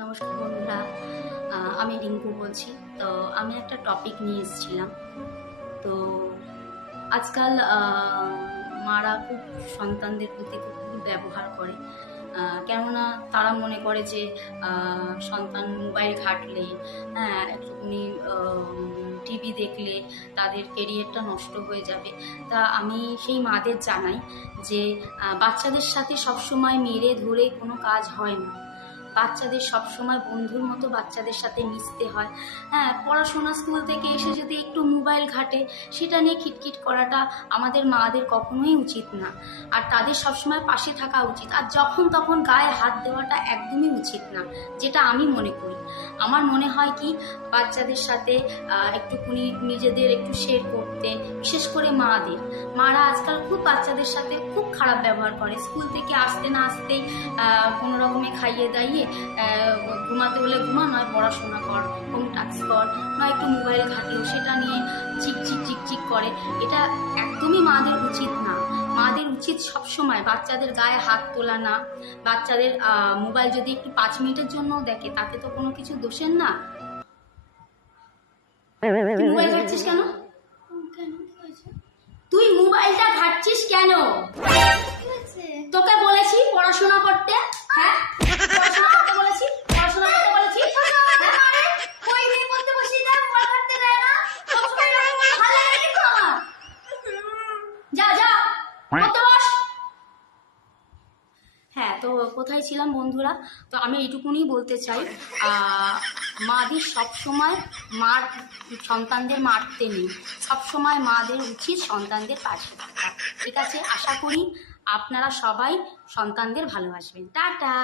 নমস্কার বন্ধুরা, আমি রিঙ্কু বলছি। তো আমি একটা টপিক নিয়ে এসেছিলাম। তো আজকাল মারা খুব সন্তানদের প্রতি খুব ব্যবহার করে, কেননা তারা মনে করে যে সন্তান মোবাইল ঘাঁটলে, হ্যাঁ, একটুখানি টিভি দেখলে তাদের কেরিয়ারটা নষ্ট হয়ে যাবে। তা আমি সেই মাদের জানাই যে বাচ্চাদের সাথে সবসময় মেরে ধরে কোনো কাজ হয় না। বাচ্চাদের সবসময় বন্ধুর মতো বাচ্চাদের সাথে মিশতে হয়। হ্যাঁ, পড়াশোনা স্কুল থেকে এসে যদি একটু মোবাইল ঘাঁটে, সেটা নিয়ে খিটখিট করাটা আমাদের মাদের কখনোই উচিত না। আর তাদের সবসময় পাশে থাকা উচিত। আর যখন তখন গায়ে হাত দেওয়াটা একদমই উচিত না, যেটা আমি মনে করি। আমার মনে হয় কি, বাচ্চাদের সাথে একটুখানি নিজেদের একটু শেয়ার করতে, বিশেষ করে মারা আজকাল খুব বাচ্চাদের সাথে খুব খারাপ ব্যবহার করে। স্কুল থেকে আসতে না আসতেই কোনো রকমে খাইয়ে দাইয়ে ঘুমাতে হলে ঘুমা, নয় পড়াশোনা কর, হোম টাস্ক কর, নয় একটু মোবাইল ঘাটলো, সেটা নিয়ে চিকচিক করে। এটা একদমই মাদের উচিত না। মাদের উচিত সবসময় বাচ্চাদের গায়ে হাত তোলা না। বাচ্চাদের মোবাইল যদি একটু 5 মিনিটের জন্য দেখে, তাতে তো কোনো কিছু দোষের না। তুই মোবাইল ঘাটছিস কেন? তুই মোবাইলটা ঘাটছিস কেন? তোকে বলেছি পড়াশোনা করতে। হ্যাঁ, পড়াশোনা করতে বলেছি, পড়াশোনা করতে বলেছি। ওই মেয়ে পড়তে বসি না, মোবাইল ঘাটতে দেয় না। সবসময় ভালো লাগে কিন্তু আমার। যা যা পড়তে বস। হ্যাঁ, তো কোথায় ছিলাম বন্ধুরা? তো আমি এইটুকুনি বলতে চাই, মাদের সবসময় সন্তানদের মারতে নেই। সবসময় মাদের উচিত সন্তানদের পাশে থাকা। ঠিক আছে? আশা করি আপনারা সবাই সন্তানদের ভালোবাসবেন। টাটা।